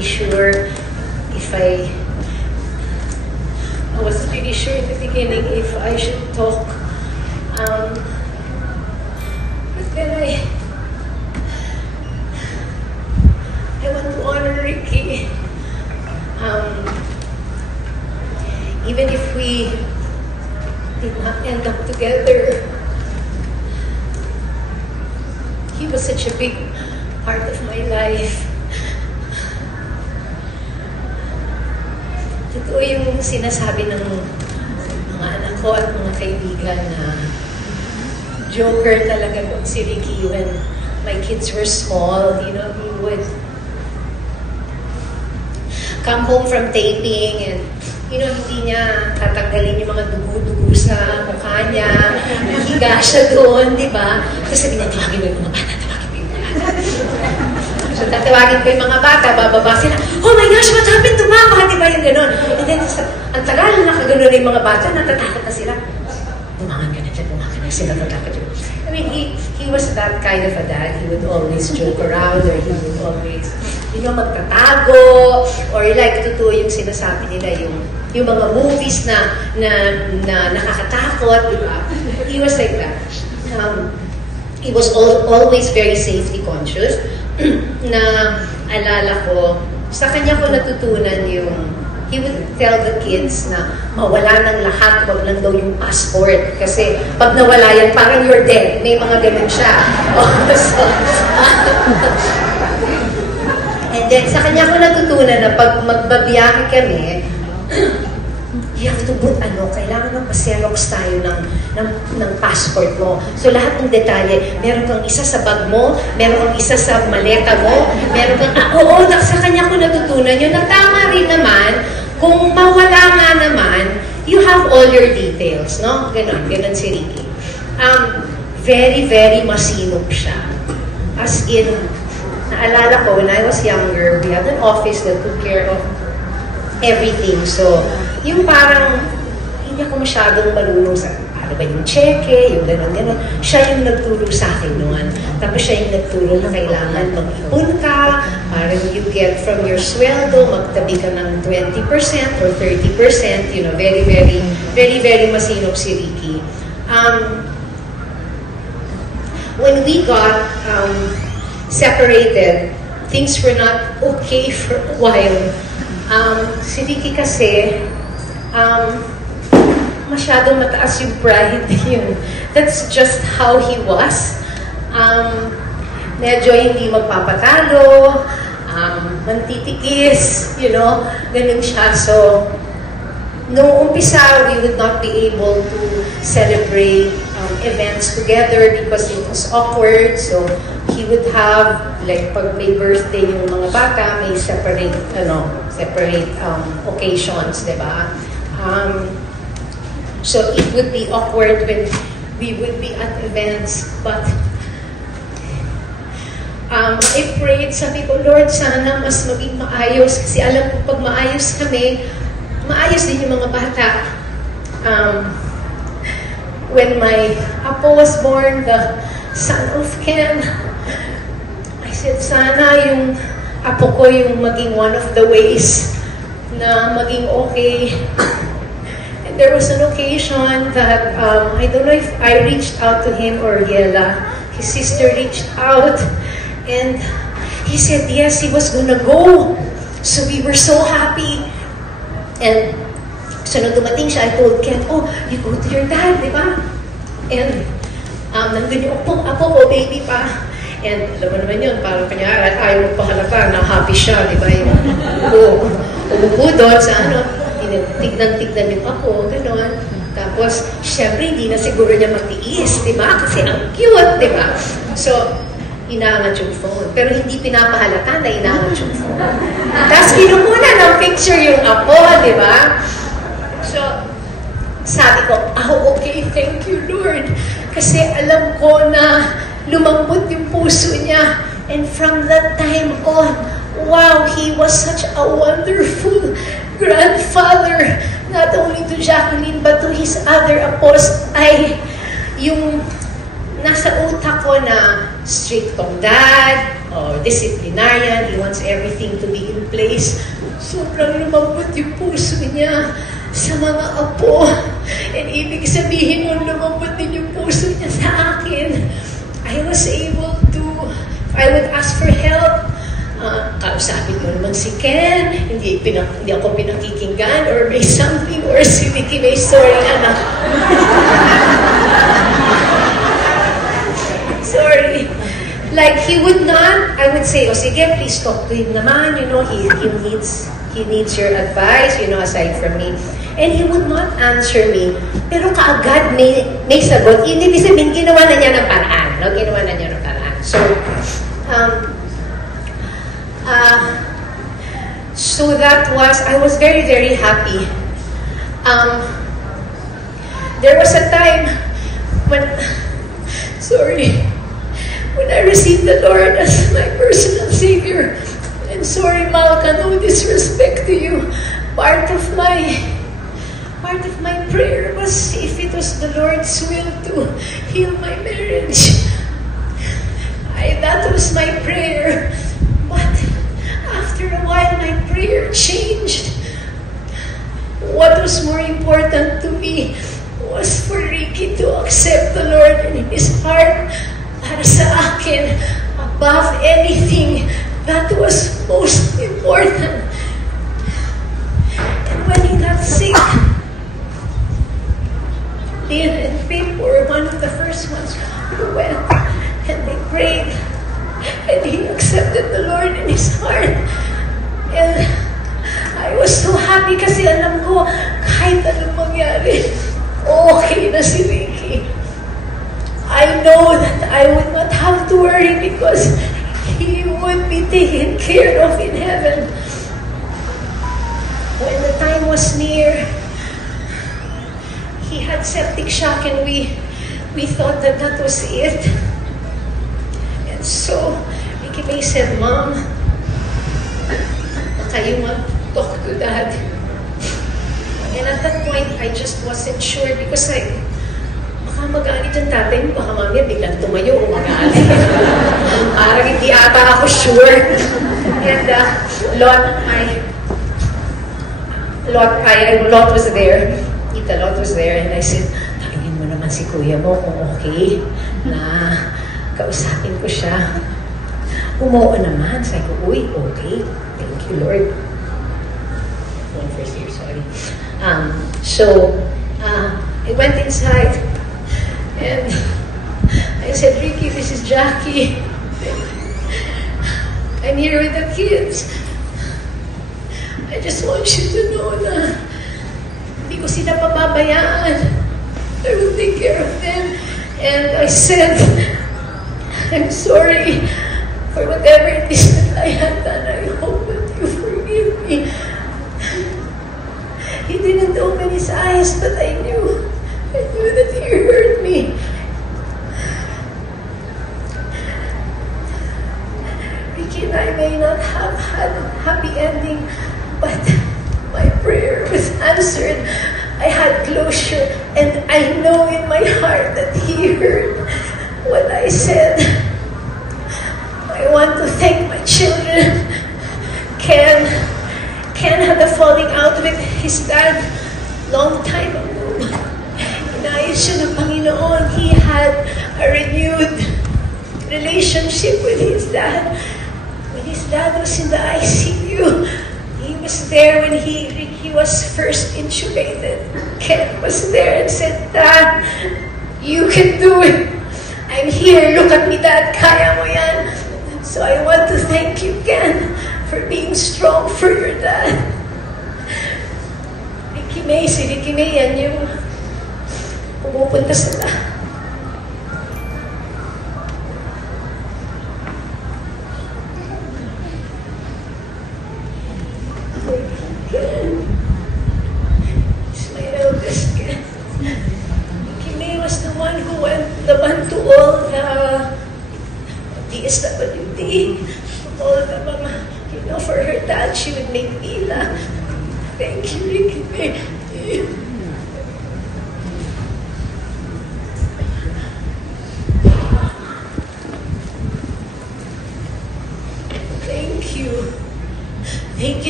really sure if I wasn't really sure in the beginning if I should talk. But then I want to honor Ricky. Even if we did not end up together, he was such a big part of my life. Totoo yung sinasabi ng mga anak ko at mga kaibigan na joker talaga kung si Ricky when my kids were small. You know, he would come home from taping and hindi niya tatanggalin yung mga dugo-dugo sa mukha niya. Higa siya doon, di ba? Tapos sabi niya, tawagin mo yung mga bata, tawagin mo yung mga bata. So, tatawagin ko yung mga bata, bababa sila, oh my gosh, what happened to Mama? Di ba yung gano'n? And then, ang tagal na nakagano'n na yung mga bata, natatakot na sila. Bumangan ka na dyan, bumangan ka na sila, natatakot yun. I mean, he was that kind of a dad. He would always joke around, or he would always, magtatago, or like, totoo yung sinasabi nila, yung mga movies na nakakatakot, di ba? He was like that. He was always very safety conscious. Na alala ko, sa kanya ko natutunan he would tell the kids na mawala ng lahat, wag lang daw yung passport. Kasi pag nawala yan, parang you're dead. May mga ganun siya. And then, sa kanya ko natutunan na pag magbabiyahe kami, you have to put kailangan magpa-xerox tayo ng passport mo. So lahat ng detalye, meron kang isa sa bag mo, meron kang isa sa maleta mo, meron kang, sa kanya ko natutunan yun, na tama rin naman, kung mawala nga naman, you have all your details, no? Ganon si Ricky. Very, very masinop siya. As in, naalala ko, when I was younger, we had an office that took care of everything. So, yung parang, hindi ako masyadong malulong sa, ano ba yung cheque, yung gano'n. Siya yung nagturo sa akin noon. Tapos siya yung nagturo na kailangan mag-ipon ka, parang you get from your sweldo, magtabi ka ng 20% or 30%, very, very, very, very masinop si Ricky. When we got separated, things were not okay for a while. Si Ricky kasi, masyadong mataas yung pride. That's just how he was. Medyo hindi magpapatalo, mantitikis, ganun siya. So, noong umpisa, we would not be able to celebrate events together because it was awkward. So, he would have, like, pag may birthday yung mga bata, may separate occasions, diba? So it would be awkward when we would be at events, but I prayed, sabi ko, Lord, sana mas maging maayos, kasi alam ko pag maayos kami, maayos din yung mga bata. When my apo was born, the son of Ken, I said, sana yung apo ko yung maging one of the ways na maging okay. And there was an occasion that, I don't know if I reached out to him or Yela. His sister reached out and he said, yes, he was gonna go. So we were so happy. And so nung dumating siya, I told Ken, oh, you go to your dad, di ba? And nandun yung apo ko, baby pa. And alam mo naman yun, parang kanya, ayaw pa halata na happy siya, di ba? Umupo doon sa tignan-tignan yung apo, gano'n. Tapos, syempre, hindi na siguro niya matiis, di ba? Kasi ang cute, di ba? So, inaangat yung phone. Pero hindi pinapahalata na inaangat yung phone. Tapos, kinukuna ng picture yung apo, di ba? So, sabi ko, okay, thank you, Lord. Kasi alam ko na lumambot yung puso niya. And from that time on, wow, he was such a wonderful grandfather, not only to Jacqueline, but to his other apos. Yung nasa utak ko ako na strictong dad, or disciplinarian, he wants everything to be in place. Sobrang lumambot yung puso niya sa mga apo. And ibig sabihin nun, lumambot din yung puso niya sa akin. I was able to, I would ask for help. Kausapin mo naman si Ken, hindi ako pinakikinggan, or may something, or si Vicky may story, anak. Sorry. Like, he would not, I would say, oh, sige, please talk to him naman, you know, he needs your advice, you know, aside from me. And he would not answer me. Pero kaagad may sagot. Hindi sabihin, ginawa na niya ng paraan. No? Ginawa na niya ng paraan. So that was, I was very, very happy. There was a time when, when I received the Lord as my personal Savior. And sorry, Malka, no disrespect to you. Part of my prayer was if it was the Lord's will to heal my marriage. That was my prayer. But after a while, my prayer changed. What was more important to me was for Ricky to accept the Lord in his heart para sa akin above anything. That was most important. And when he got sick, Dean and Pip were one of the first ones who went and they prayed. And he accepted the Lord in his heart. And I was so happy kasi alam ko, kahit anong mangyari, okay na si Ricky. I know that I would not have to worry because he would be taken care of in heaven. When the time was near, he had septic shock and we thought that was it. And so, Ricky May said, Mom, kayo mag-talk to Dad. And at that point, I just wasn't sure because baka magalit ang tatay mo, baka mamaya biglang tumayo o magalit. Parang hindi ata ako sure. And Lot was there. Tita Lot was there. And I said, tanungin mo naman si kuya mo kung okay na kausapin ko siya. Umuo naman. Sabi ko, uy, okay. Thank you, Lord. One first year, sorry. I went inside and I said, Ricky, this is Jackie. I'm here with the kids. I just want you to know na hindi ko sila pababayaan. I will take care of them. And I said, I'm sorry for whatever it is that I had done. I hope that you forgive me. He didn't open his eyes, but I knew that he heard me. Ricky and I may not have had a happy ending, but my prayer was answered. I had closure, and I know in my heart that he heard what I said. I want to thank my children. Ken had a falling out with his dad long time ago. Inayos siya ng Panginoon. He had a renewed relationship with his dad. When his dad was in the ICU, he was there when he was first intubated. Ken was there and said, Dad, you can do it. I'm here. Look at me, Dad. Kaya mo yan. So I want to thank you, Ken, for being strong for your dad. Si Ricky May, yan yung pumupunta sila. He's my eldest kid. Ricky May was the one who went to all the DSWD, all the mga, you know, for her dad, she would make pila. Thank you, Ricky May.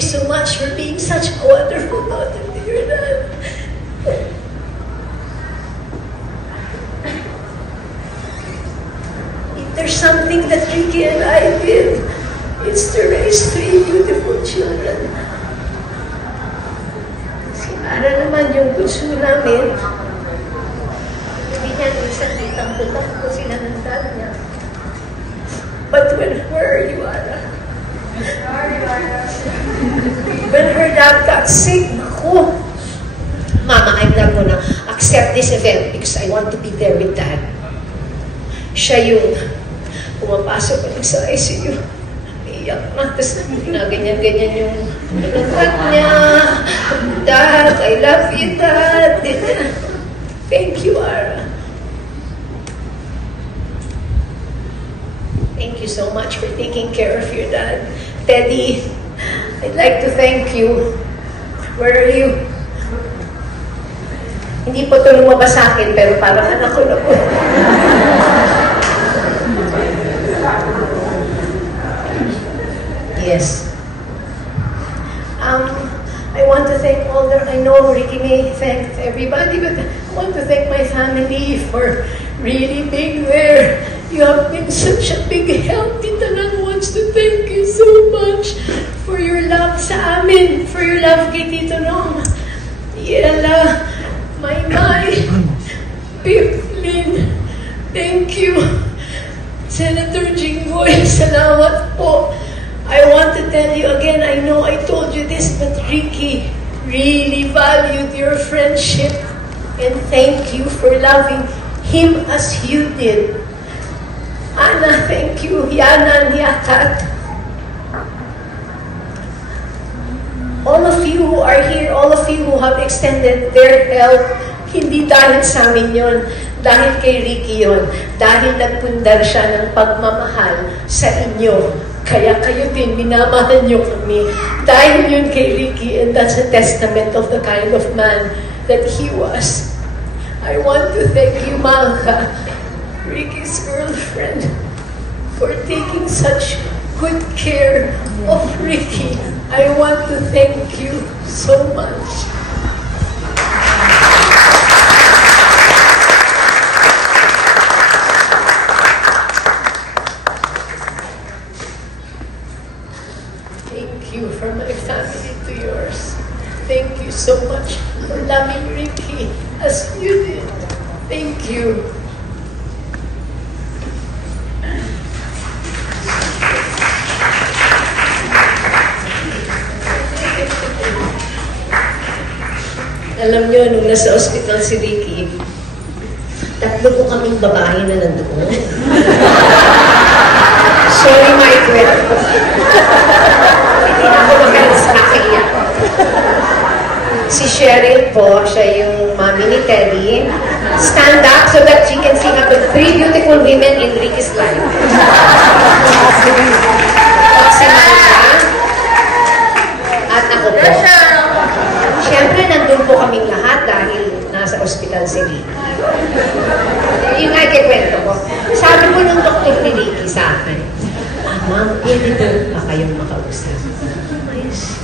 you so much for being such a wonderful mother to your dad. If there's something that Ricky and I did, it's to raise 3 beautiful children. Si Ara naman yung gusto namin. Hindi niya isang ditang-butak ko sila ng dad niya. But where are you, Ara? When her dad got sick, naku, Mama, I'm not gonna accept this event because I want to be there with Dad. Siya yung pumapasok ulit sa ICU. Iyak na, tapos ginaganyan-ganyan yung lagat niya. Dad, I love you, Dad. Thank you, Ara. Thank you so much for taking care of your dad. Teddy, I'd like to thank you. Where are you? Hindi po ito lumabas sa akin, pero parang anak ko na po. Yes. I want to thank all the, I know Ricky may thank everybody, but I want to thank my family for really being there. You have been such a big help. Tita Nan wants to thank you so much for your love sa amin, for your love kay Tito Nong. Yela, Maymay, Pifflin, thank you. Senator Jinggoy, salamat po. I want to tell you again, I know I told you this, but Ricky really valued your friendship, and thank you for loving him as you did. Ana, thank you. Yana, Yakat. All of you who are here, all of you who have extended their help, hindi dahil sa amin yun, dahil kay Ricky yun, dahil nagpundar siya ng pagmamahal sa inyo. Kaya kayo din, minamahal niyo kami. Dahil yun kay Ricky, and that's a testament of the kind of man that he was. I want to thank you, Malka, Ricky's girlfriend, for taking such good care of Ricky. I want to thank you so much. Thank you from my family to yours. Thank you so much for loving Ricky as you did. Thank you. Alam nyo, nung nasa ospital si Ricky, 3 po kaming babae na nandoon. Sorry, my kwento. Hindi na ako magalas nakiyak. Si Cheryl po, siya yung mami ni Teddy. Stand up so that she can see up the 3 beautiful women in Ricky's life. Si Malka. At ako po. Siyempre, nandun po kaming lahat dahil nasa ospital si Ricky. Yung nga ikikwento ko. Sabi ko ng doktor ni Ricky sa akin, Ma'am, pwede po ba kayong makausap? Yes.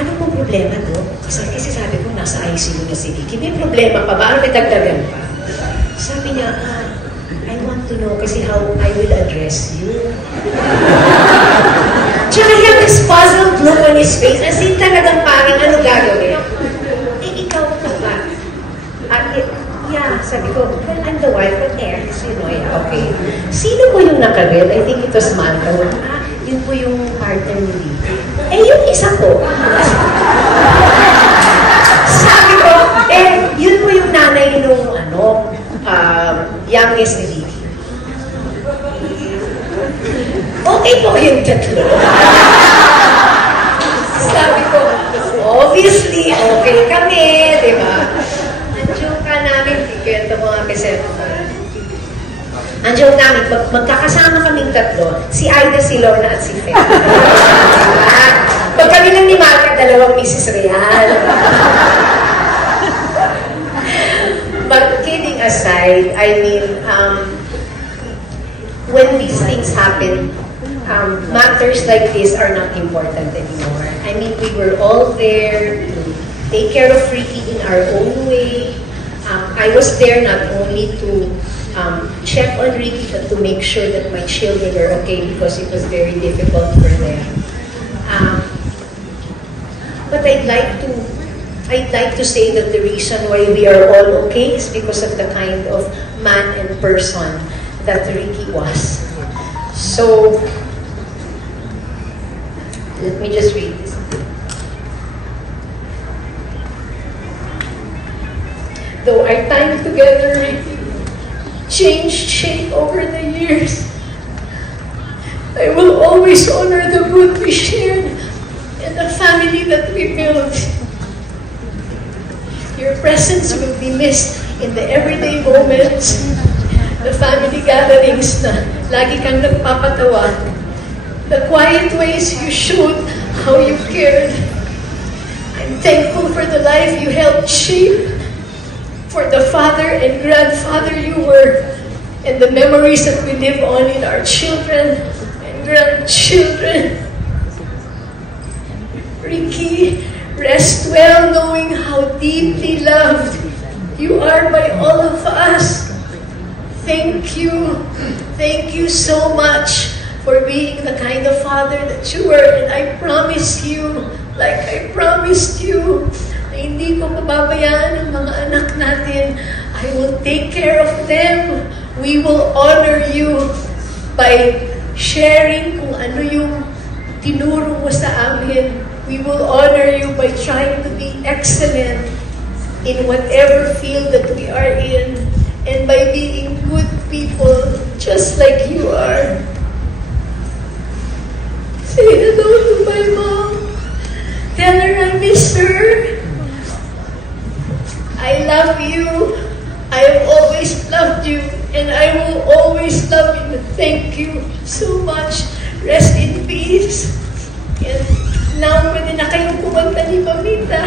Ano pong problema, Dok? Kasi sabi ko, nasa ICU na si Ricky. May problema pa ba? Ano may dagdagan pa? Sabi niya, I want to know kasi how I will address you. Tsaka he had this puzzled look on his face. As in talagang parang ano gagawin? Ikaw ka ba? Yeah, sabi ko, well, I'm the wife of Ernest, you know, yeah, okay. Sino po yung naka-red? I think it was Malka. Yun po yung partner ni Ricky. Yung isa po. Sabi ko, yun po yung nanay nung, youngest ni Ricky. Okay po yung 3. Sabi ko, obviously, okay kami, di ba? Ang joke namin, kwento ko nga kasi, ang joke namin, magkakasama kaming 3, si Aida, si Lorna, at si Fe. Pag kami lang ni Malka, 2 Mrs. Real. But kidding aside, I mean, when these things happen, matters like this are not important anymore. I mean, we were all there to take care of Ricky in our own way. I was there not only to check on Ricky, but to make sure that my children were okay because it was very difficult for them. But I'd like to say that the reason why we are all okay is because of the kind of man and person that Ricky was. So, let me just read this. Though our time together, Ricky changed shape over the years, I will always honor the good we shared and the family that we built. Your presence will be missed in the everyday moments, the family gatherings na lagi kang nagpapatawa, the quiet ways you showed how you cared. I'm thankful for the life you helped shape, for the father and grandfather you were, and the memories that we live on in our children and grandchildren. Ricky, rest well knowing how deeply loved you are by all of us. Thank you. Thank you so much for being the kind of father that you were. And I promise you, like I promised you, na hindi ko pababayaan ang mga anak natin. I will take care of them. We will honor you by sharing kung ano yung tinuro mo sa amin. We will honor you by trying to be excellent in whatever field that we are in, and by being good people just like you are. Say hello to my mom. Tell her I miss her. I love you. I have always loved you, and I will always love you. Thank you so much. Rest in peace. And now, pwede na kayong kumanta ni Mamita.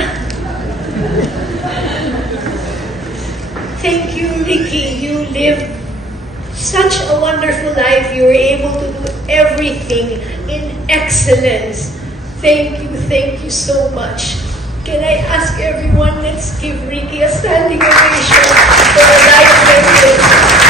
Thank you, Ricky. You lived such a wonderful life. You were able to do everything in excellence. Thank you so much. Can I ask everyone, let's give Ricky a standing ovation for the life that he lived.